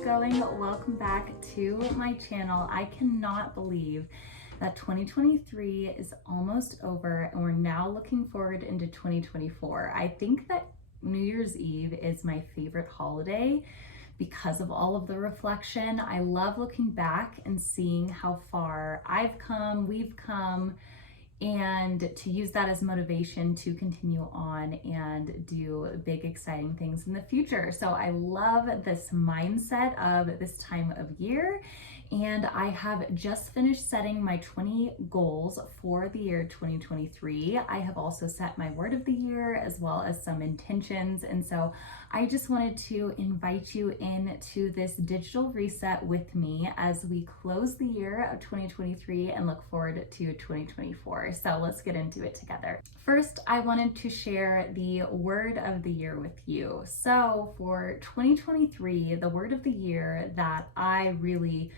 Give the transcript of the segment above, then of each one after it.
it going? Welcome back to my channel. I cannot believe that 2023 is almost over and we're now looking forward into 2024. I think that New Year's Eve is my favorite holiday because of all of the reflection. I love looking back and seeing how far I've come, we've come, and to use that as motivation to continue on and do big, exciting things in the future. So I love this mindset of this time of year. And I have just finished setting my 20 goals for the year 2023. I have also set my word of the year as well as some intentions. And so I just wanted to invite you into this digital reset with me as we close the year of 2023 and look forward to 2024. So let's get into it together. First, I wanted to share the word of the year with you. So for 2023, the word of the year that I really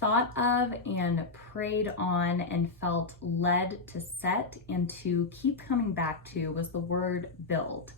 thought of and prayed on and felt led to set and to keep coming back to was the word build.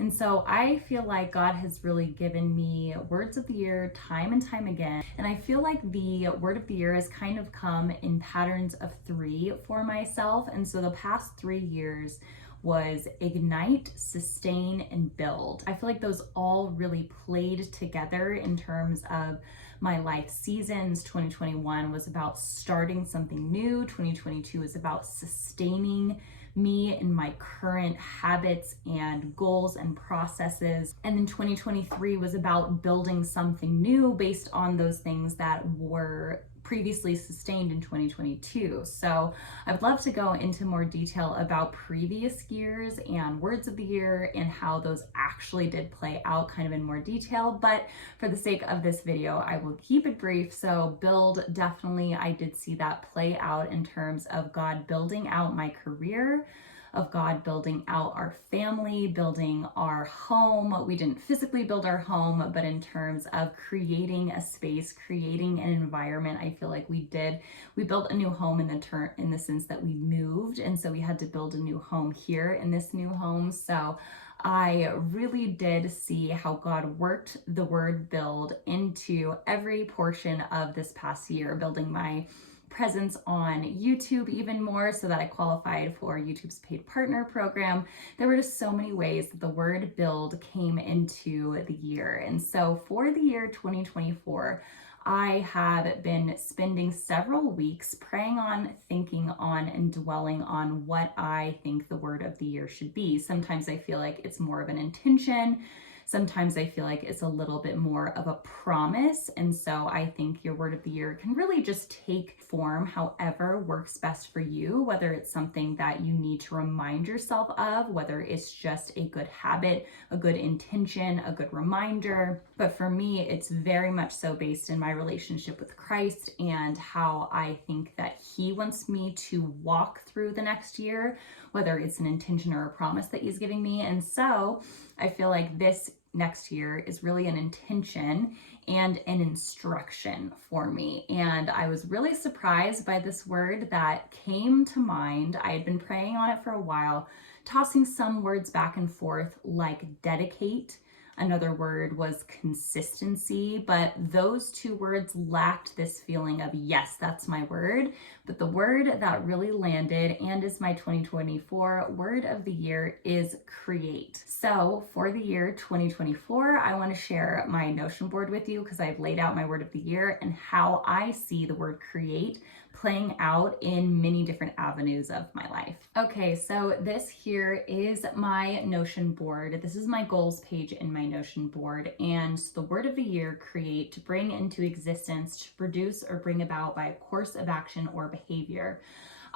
And so I feel like God has really given me words of the year time and time again. And I feel like the word of the year has kind of come in patterns of 3 for myself. And so the past 3 years was ignite, sustain, and build. I feel like those all really played together in terms of my life seasons. 2021 was about starting something new. 2022 is about sustaining me in my current habits and goals and processes. And then 2023 was about building something new based on those things that were previously sustained in 2022. So I would love to go into more detail about previous years and words of the year and how those actually did play out kind of in more detail. But for the sake of this video, I will keep it brief. So build, definitely, I did see that play out in terms of God building out my career, of God building out our family, building our home. We didn't physically build our home, but in terms of creating a space, creating an environment, I feel like we did. We built a new home in the sense that we moved, and so we had to build a new home here in this new home. So I really did see how God worked the word build into every portion of this past year, building my presence on YouTube even more so that I qualified for YouTube's paid partner program. There were just so many ways that the word build came into the year. And so for the year 2024, I have been spending several weeks praying on, thinking on, and dwelling on what I think the word of the year should be. Sometimes I feel like it's more of an intention. Sometimes I feel like it's a little bit more of a promise. And so I think your word of the year can really just take form however works best for you, whether it's something that you need to remind yourself of, whether it's just a good habit, a good intention, a good reminder. But for me, it's very much so based in my relationship with Christ and how I think that He wants me to walk through the next year, whether it's an intention or a promise that He's giving me. And so I feel like this next year is really an intention and an instruction for me. And I was really surprised by this word that came to mind. I had been praying on it for a while, tossing some words back and forth like dedicate. Another word was consistency, but those 2 words lacked this feeling of, yes, that's my word. But the word that really landed and is my 2024 word of the year is create. So for the year 2024, I want to share my Notion board with you because I've laid out my word of the year and how I see the word create playing out in many different avenues of my life. Okay, so this here is my Notion board. This is my goals page in my Notion board, and the word of the year, create, to bring into existence, to produce or bring about by a course of action or behavior.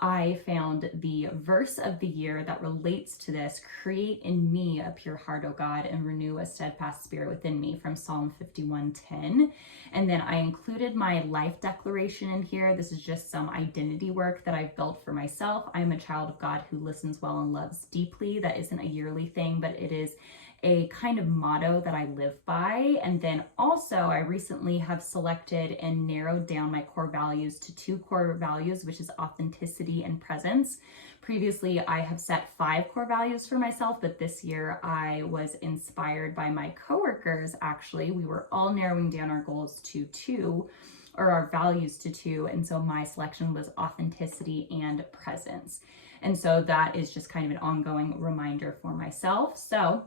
I found the verse of the year that relates to this: create in me a pure heart, O God, and renew a steadfast spirit within me, from Psalm 51:10. And then I included my life declaration in here. This is just some identity work that I've built for myself. I am a child of God who listens well and loves deeply. That isn't a yearly thing, but it is a kind of motto that I live by. And then also I recently have selected and narrowed down my core values to 2 core values, which is authenticity and presence. Previously, I have set 5 core values for myself, but this year I was inspired by my coworkers. Actually, we were all narrowing down our goals to 2, or our values to 2. And so my selection was authenticity and presence. And so that is just kind of an ongoing reminder for myself. So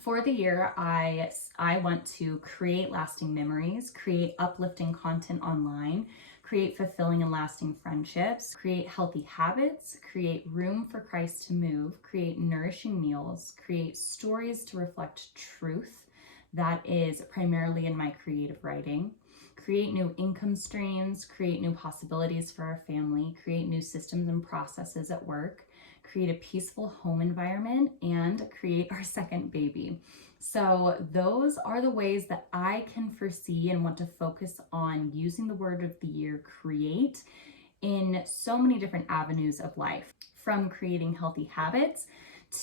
for the year, I want to create lasting memories, create uplifting content online, create fulfilling and lasting friendships, create healthy habits, create room for Christ to move, create nourishing meals, create stories to reflect truth that is primarily in my creative writing, create new income streams, create new possibilities for our family, create new systems and processes at work, create a peaceful home environment, and create our second baby. So those are the ways that I can foresee and want to focus on using the word of the year, create, in so many different avenues of life, from creating healthy habits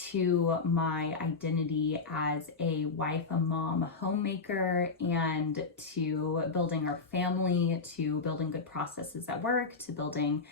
to my identity as a wife, a mom, a homemaker, and to building our family, to building good processes at work, to building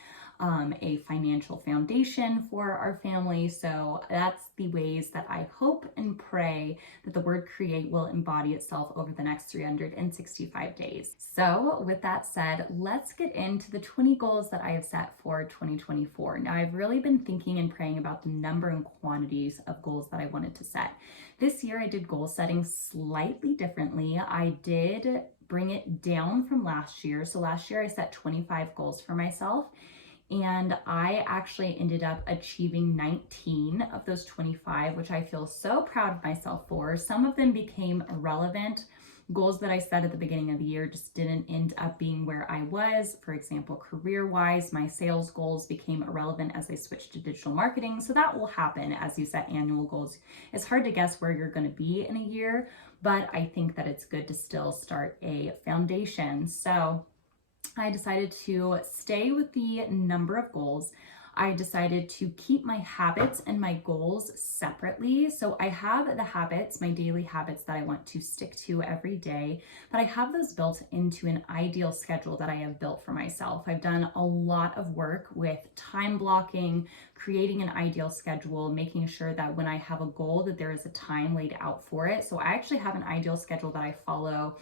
a financial foundation for our family. So that's the ways that I hope and pray that the word create will embody itself over the next 365 days. So with that said, let's get into the 20 goals that I have set for 2024. Now, I've really been thinking and praying about the number and quantities of goals that I wanted to set. This year, I did goal setting slightly differently. I did bring it down from last year. So last year, I set 25 goals for myself. And I actually ended up achieving 19 of those 25, which I feel so proud of myself for. Some of them became irrelevant. Goals that I set at the beginning of the year just didn't end up being where I was. For example, career-wise, my sales goals became irrelevant as I switched to digital marketing. So that will happen as you set annual goals. It's hard to guess where you're going to be in a year, but I think that it's good to still start a foundation. So I decided to stay with the number of goals. I decided to keep my habits and my goals separately. So I have the habits, my daily habits that I want to stick to every day, but I have those built into an ideal schedule that I have built for myself. I've done a lot of work with time blocking, creating an ideal schedule, making sure that when I have a goal that there is a time laid out for it. So I actually have an ideal schedule that I follow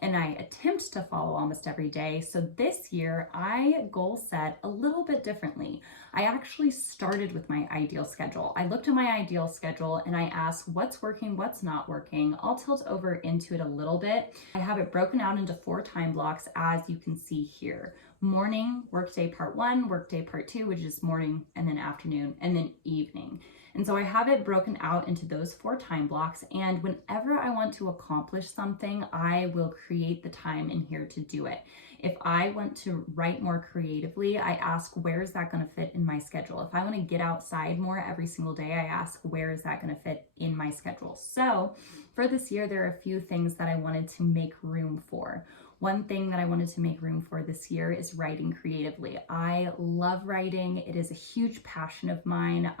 and I attempt to follow almost every day. So this year, I goal set a little bit differently. I actually started with my ideal schedule. I looked at my ideal schedule and I asked what's working, what's not working. I'll tilt over into it a little bit. I have it broken out into 4 time blocks, as you can see here. Morning, workday part 1, workday part 2, which is morning and then afternoon, and then evening. And so I have it broken out into those 4 time blocks. And whenever I want to accomplish something, I will create the time in here to do it. If I want to write more creatively, I ask, where is that going to fit in my schedule? If I want to get outside more every single day, I ask, where is that going to fit in my schedule? So for this year, there are a few things that I wanted to make room for. One thing that I wanted to make room for this year is writing creatively. I love writing. It is a huge passion of mine.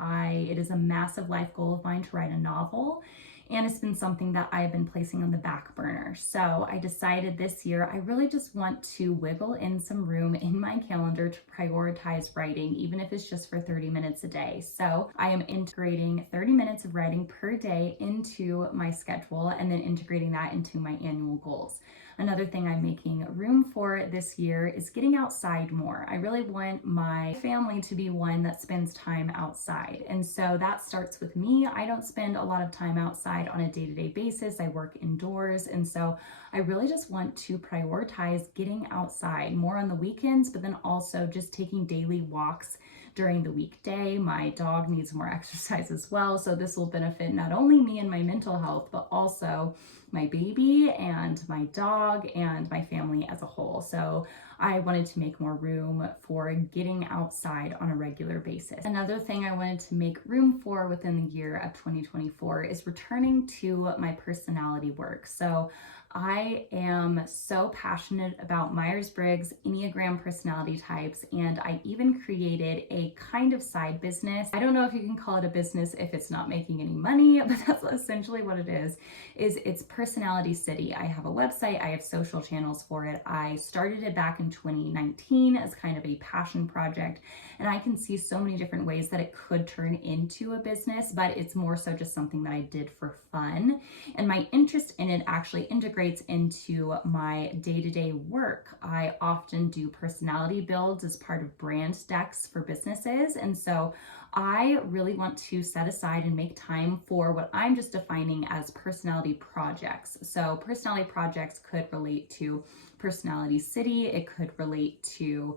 It is a massive life goal of mine to write a novel. And it's been something that I've been placing on the back burner. So I decided this year, I really just want to wiggle in some room in my calendar to prioritize writing, even if it's just for 30 minutes a day. So I am integrating 30 minutes of writing per day into my schedule and then integrating that into my annual goals. Another thing I'm making room for this year is getting outside more. I really want my family to be one that spends time outside. And so that starts with me. I don't spend a lot of time outside on a day-to-day basis. I work indoors. And so I really just want to prioritize getting outside more on the weekends, but then also just taking daily walks during the weekday. My dog needs more exercise as well. So this will benefit not only me and my mental health, but also my baby and my dog and my family as a whole. So I wanted to make more room for getting outside on a regular basis. Another thing I wanted to make room for within the year of 2024 is returning to my personality work. So I am so passionate about Myers-Briggs Enneagram personality types, and I even created a kind of side business. I don't know if you can call it a business if it's not making any money, but that's essentially what it is it's Personality City. I have a website, I have social channels for it. I started it back in 2019 as kind of a passion project, and I can see so many different ways that it could turn into a business, but it's more so just something that I did for fun. And my interest in it actually integrates into my day-to-day work. I often do personality builds as part of brand decks for businesses. And so I really want to set aside and make time for what I'm just defining as personality projects. So personality projects could relate to Personality City. It could relate to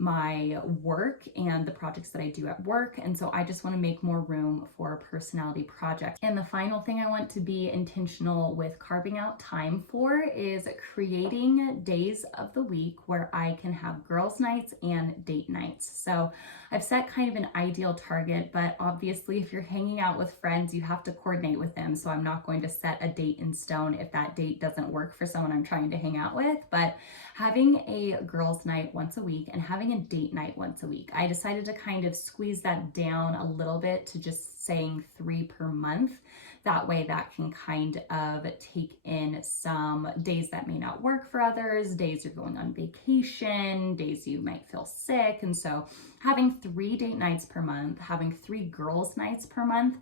my work and the projects that I do at work. And so I just want to make more room for personality projects. And the final thing I want to be intentional with carving out time for is creating days of the week where I can have girls' nights and date nights. So I've set kind of an ideal target, but obviously if you're hanging out with friends, you have to coordinate with them. So I'm not going to set a date in stone if that date doesn't work for someone I'm trying to hang out with. But having a girls' night once a week and having a date night once a week, I decided to kind of squeeze that down a little bit to just saying 3 per month. That way that can kind of take in some days that may not work for others, days you're going on vacation, days you might feel sick. And so having 3 date nights per month, having 3 girls' nights per month,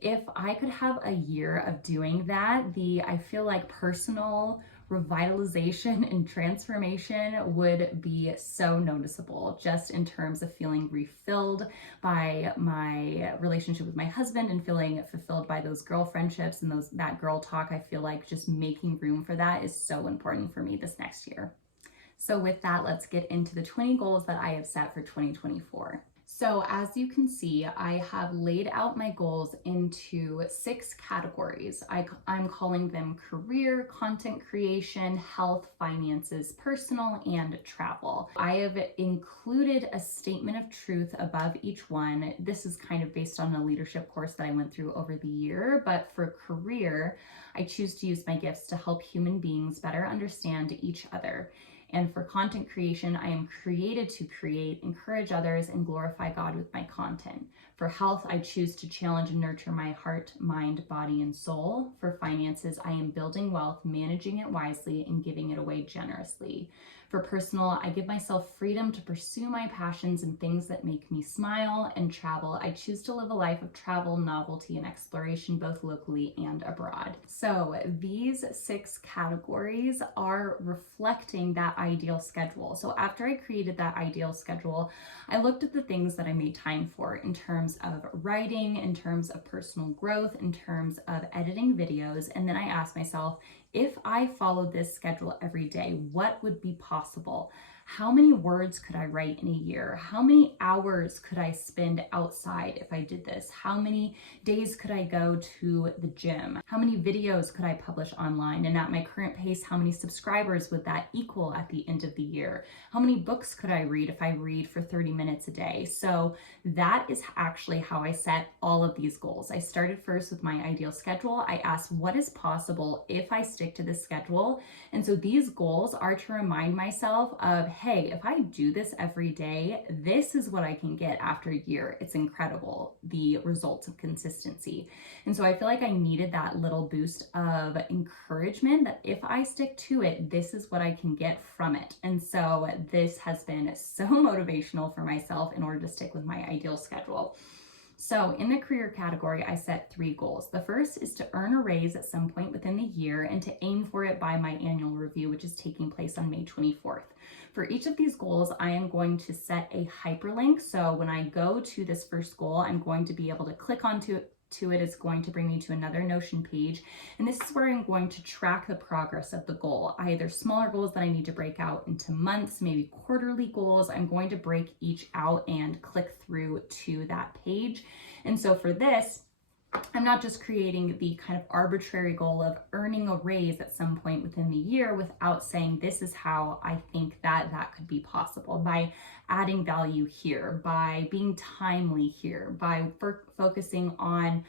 if I could have a year of doing that, I feel like personal revitalization and transformation would be so noticeable, just in terms of feeling refilled by my relationship with my husband and feeling fulfilled by those girl friendships and that girl talk. I feel like just making room for that is so important for me this next year. So with that, let's get into the 20 goals that I have set for 2024. So as you can see, I have laid out my goals into 6 categories. I'm calling them career, content creation, health, finances, personal, and travel. I have included a statement of truth above each one. This is kind of based on a leadership course that I went through over the year, but for career, I choose to use my gifts to help human beings better understand each other. And for content creation, I am created to create, encourage others, and glorify God with my content. For health, I choose to challenge and nurture my heart, mind, body, and soul. For finances, I am building wealth, managing it wisely, and giving it away generously. For personal, I give myself freedom to pursue my passions and things that make me smile. And travel, I choose to live a life of travel, novelty, and exploration, both locally and abroad. So these 6 categories are reflecting that ideal schedule. So after I created that ideal schedule, I looked at the things that I made time for in terms of writing, in terms of personal growth, in terms of editing videos. And then I asked myself, if I followed this schedule every day, what would be possible? How many words could I write in a year? How many hours could I spend outside if I did this? How many days could I go to the gym? How many videos could I publish online? And at my current pace, how many subscribers would that equal at the end of the year? How many books could I read if I read for 30 minutes a day? So that is actually how I set all of these goals. I started first with my ideal schedule. I asked what is possible if I stick to this schedule. And so these goals are to remind myself of, hey, if I do this every day, this is what I can get after a year. It's incredible, the results of consistency. And so I feel like I needed that little boost of encouragement that if I stick to it, this is what I can get from it. And so this has been so motivational for myself in order to stick with my ideal schedule. So in the career category, I set 3 goals. The first is to earn a raise at some point within the year and to aim for it by my annual review, which is taking place on May 24th. For each of these goals, I am going to set a hyperlink. So when I go to this first goal, I'm going to be able to click onto it. It's going to bring me to another Notion page. And this is where I'm going to track the progress of the goal, either smaller goals that I need to break out into months, maybe quarterly goals. I'm going to break each out and click through to that page. And so for this, I'm not just creating the kind of arbitrary goal of earning a raise at some point within the year without saying this is how I think that that could be possible, by adding value here, by being timely here, by focusing on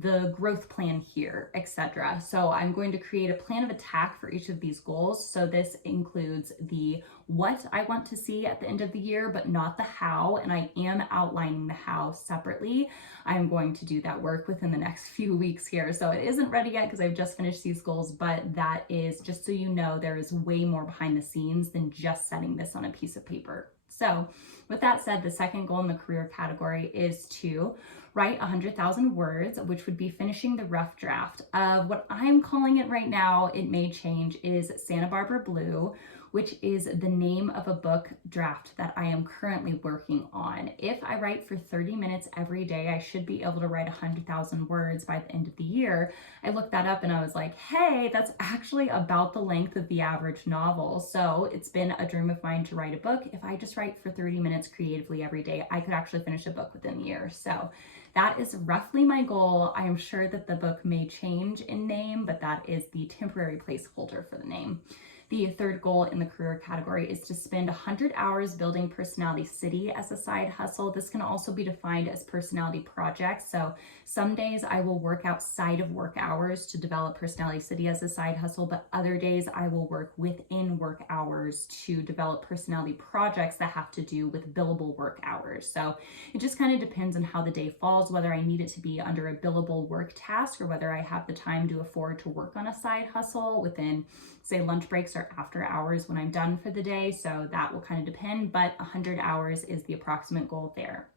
the growth plan here, etc. So I'm going to create a plan of attack for each of these goals. So this includes the what I want to see at the end of the year, but not the how. And I am outlining the how separately. I'm going to do that work within the next few weeks here. So it isn't ready yet because I've just finished these goals, but that is just so you know, there is way more behind the scenes than just setting this on a piece of paper. So with that said, the second goal in the career category is to write 100,000 words, which would be finishing the rough draft of what I'm calling it right now. It may change, is Santa Barbara Blue, which is the name of a book draft that I am currently working on. If I write for 30 minutes every day, I should be able to write 100,000 words by the end of the year. I looked that up and I was like, hey, that's actually about the length of the average novel. So it's been a dream of mine to write a book. If I just write for 30 minutes creatively every day, I could actually finish a book within the year. So that is roughly my goal. I am sure that the book may change in name, but that is the temporary placeholder for the name. The third goal in the career category is to spend 100 hours building Personality City as a side hustle. This can also be defined as personality projects. So some days I will work outside of work hours to develop Personality City as a side hustle, but other days I will work within work hours to develop personality projects that have to do with billable work hours. So it just kind of depends on how the day falls, whether I need it to be under a billable work task or whether I have the time to afford to work on a side hustle within, say, lunch breaks or after hours when I'm done for the day. So that will kind of depend, but 100 hours is the approximate goal there.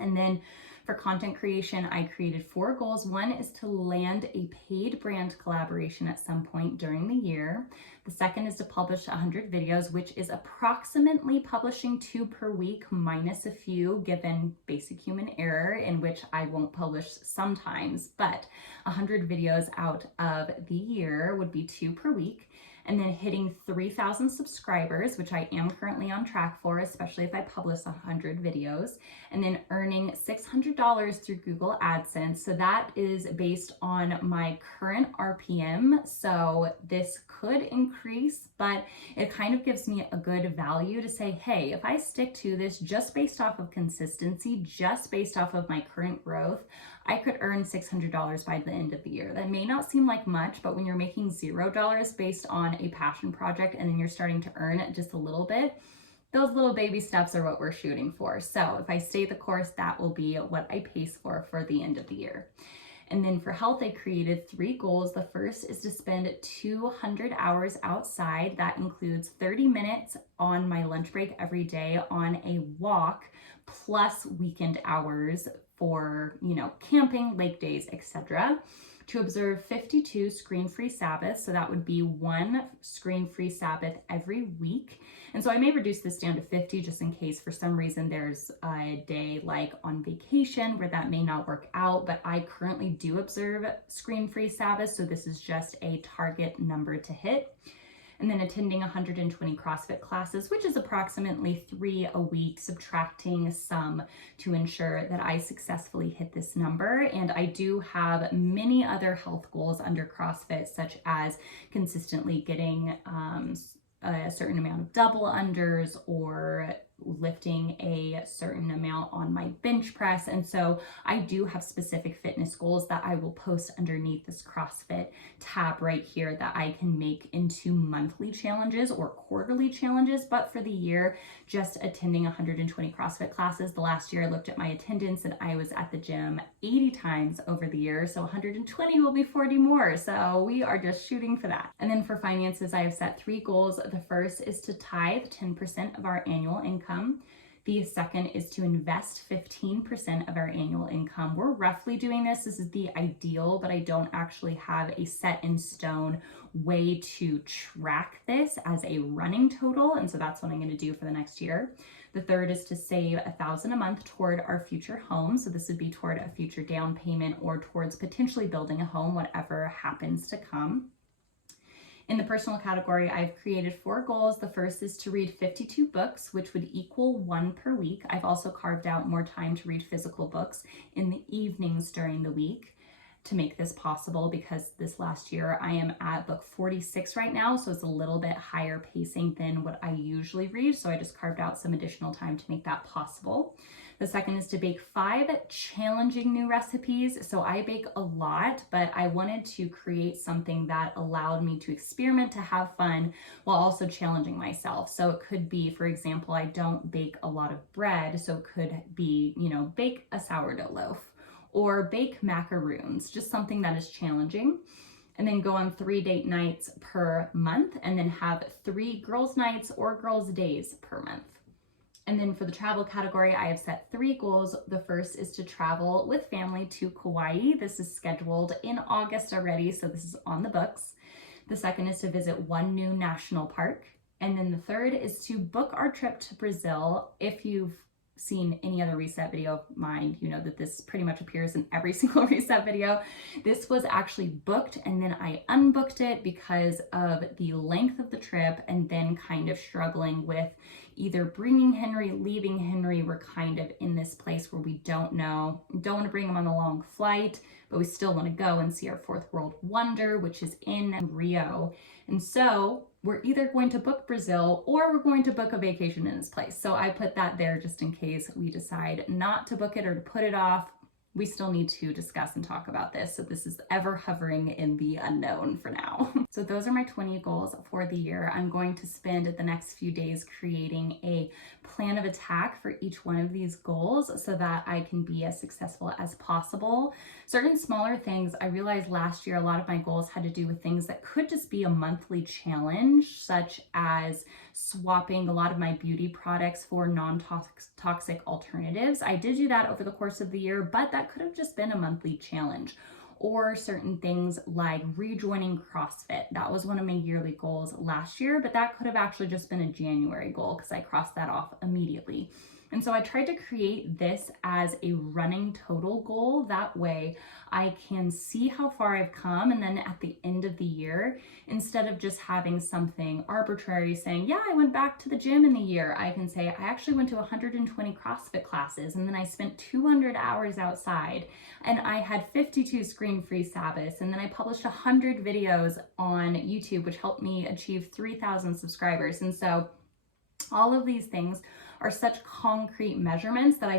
And then for content creation, I created 4 goals. One is to land a paid brand collaboration at some point during the year. The second is to publish 100 videos, which is approximately publishing 2 per week minus a few given basic human error, in which I won't publish sometimes, but 100 videos out of the year would be 2 per week. And then hitting 3,000 subscribers, which I am currently on track for, especially if I publish 100 videos, and then earning $600 through Google AdSense. So that is based on my current RPM. So this could increase, but it kind of gives me a good value to say, hey, if I stick to this just based off of consistency, just based off of my current growth, I could earn $600 by the end of the year. That may not seem like much, but when you're making $0 based on a passion project and then you're starting to earn just a little bit, those little baby steps are what we're shooting for. So if I stay the course, that will be what I pace for the end of the year. And then for health, I created 3 goals. The first is to spend 200 hours outside. That includes 30 minutes on my lunch break every day on a walk, plus weekend hours for, camping, lake days, etc. To observe 52 screen-free Sabbaths. So that would be 1 screen-free Sabbath every week. And so I may reduce this down to 50 just in case for some reason there's a day like on vacation where that may not work out, but I currently do observe screen-free Sabbaths. So this is just a target number to hit. And then attending 120 CrossFit classes, which is approximately 3 a week, subtracting some to ensure that I successfully hit this number. And I do have many other health goals under CrossFit, such as consistently getting a certain amount of double unders or lifting a certain amount on my bench press. And so I do have specific fitness goals that I will post underneath this CrossFit tab right here that I can make into monthly challenges or quarterly challenges. But for the year, just attending 120 CrossFit classes. The last year I looked at my attendance and I was at the gym 80 times over the year. So 120 will be 40 more. So we are just shooting for that. And then for finances, I have set 3 goals. The first is to tithe 10% of our annual income. The second is to invest 15% of our annual income. We're roughly doing this. This is the ideal, but I don't actually have a set in stone way to track this as a running total. And so that's what I'm going to do for the next year. The third is to save $1,000 a month toward our future home. So this would be toward a future down payment or towards potentially building a home, whatever happens to come. In the personal category, I've created 4 goals. The first is to read 52 books, which would equal 1 per week. I've also carved out more time to read physical books in the evenings during the week to make this possible, because this last year I am at book 46 right now, so it's a little bit higher pacing than what I usually read, so I just carved out some additional time to make that possible. The second is to bake 5 challenging new recipes. So I bake a lot, but I wanted to create something that allowed me to experiment, to have fun, while also challenging myself. So it could be, for example, I don't bake a lot of bread, so it could be, bake a sourdough loaf or bake macaroons, just something that is challenging. And then go on 3 date nights per month, and then have 3 girls' nights or girls' days per month. And then for the travel category, I have set 3 goals. The first is to travel with family to Kauai. This is scheduled in August already, so this is on the books. The second is to visit 1 new national park. And then the third is to book our trip to Brazil. If you've seen any other reset video of mine, you know that this pretty much appears in every single reset video. This was actually booked, and then I unbooked it because of the length of the trip, and then kind of struggling with either bringing Henry, leaving Henry. We're kind of in this place where we don't know, don't want to bring him on a long flight, but we still want to go and see our 4th world wonder, which is in Rio. And so we're either going to book Brazil or we're going to book a vacation in this place. So I put that there just in case we decide not to book it or to put it off. We still need to discuss and talk about this. So this is ever hovering in the unknown for now. So those are my 20 goals for the year. I'm going to spend the next few days creating a plan of attack for each one of these goals so that I can be as successful as possible. Certain smaller things, I realized last year a lot of my goals had to do with things that could just be a monthly challenge, such as swapping a lot of my beauty products for non-toxic alternatives. I did do that over the course of the year, but that could have just been a monthly challenge. Or certain things like rejoining CrossFit. That was one of my yearly goals last year, but that could have actually just been a January goal because I crossed that off immediately. And so I tried to create this as a running total goal. That way I can see how far I've come. And then at the end of the year, instead of just having something arbitrary saying, yeah, I went back to the gym in the year, I can say I actually went to 120 CrossFit classes, and then I spent 200 hours outside, and I had 52 screen-free Sabbaths, and then I published 100 videos on YouTube, which helped me achieve 3,000 subscribers. And so all of these things are such concrete measurements that I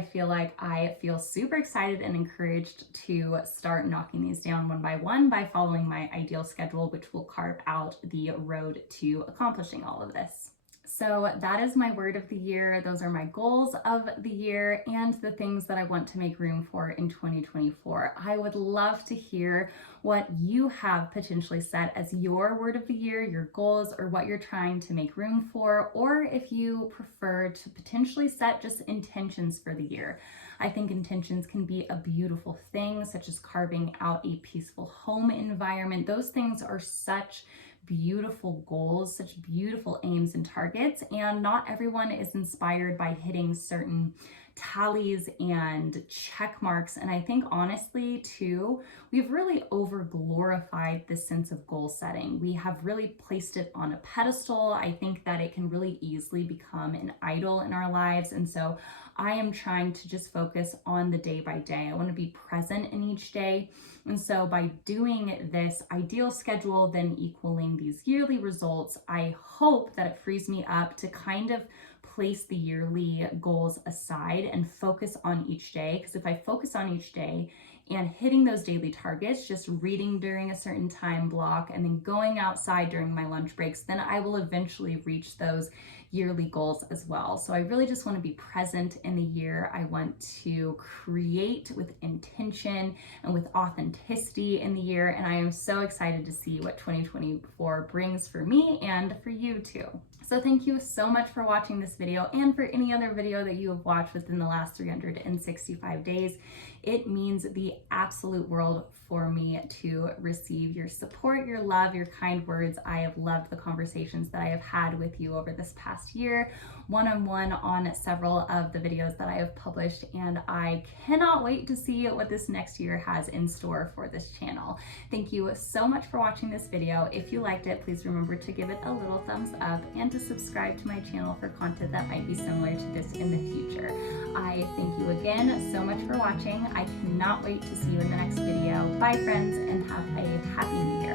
feel super excited and encouraged to start knocking these down one by one by following my ideal schedule, which will carve out the road to accomplishing all of this. So that is my word of the year. Those are my goals of the year and the things that I want to make room for in 2024. I would love to hear what you have potentially set as your word of the year, your goals, or what you're trying to make room for, or if you prefer to potentially set just intentions for the year. I think intentions can be a beautiful thing, such as carving out a peaceful home environment. Those things are such beautiful goals, such beautiful aims and targets, and not everyone is inspired by hitting certain tallies and check marks. And I think honestly too, we've really over glorified this sense of goal setting. We have really placed it on a pedestal. I think that it can really easily become an idol in our lives. And so I am trying to just focus on the day by day. I want to be present in each day. And so by doing this ideal schedule, then equaling these yearly results, I hope that it frees me up to kind of place the yearly goals aside and focus on each day. Because if I focus on each day and hitting those daily targets, just reading during a certain time block and then going outside during my lunch breaks, then I will eventually reach those yearly goals as well. So I really just want to be present in the year. I want to create with intention and with authenticity in the year. And I am so excited to see what 2024 brings for me and for you too. So thank you so much for watching this video and for any other video that you have watched within the last 365 days. It means the absolute world for me to receive your support, your love, your kind words. I have loved the conversations that I have had with you over this past last year, one-on-one on several of the videos that I have published, and I cannot wait to see what this next year has in store for this channel. Thank you so much for watching this video. If you liked it, please remember to give it a little thumbs up and to subscribe to my channel for content that might be similar to this in the future. I thank you again so much for watching. I cannot wait to see you in the next video. Bye friends, and have a happy new year.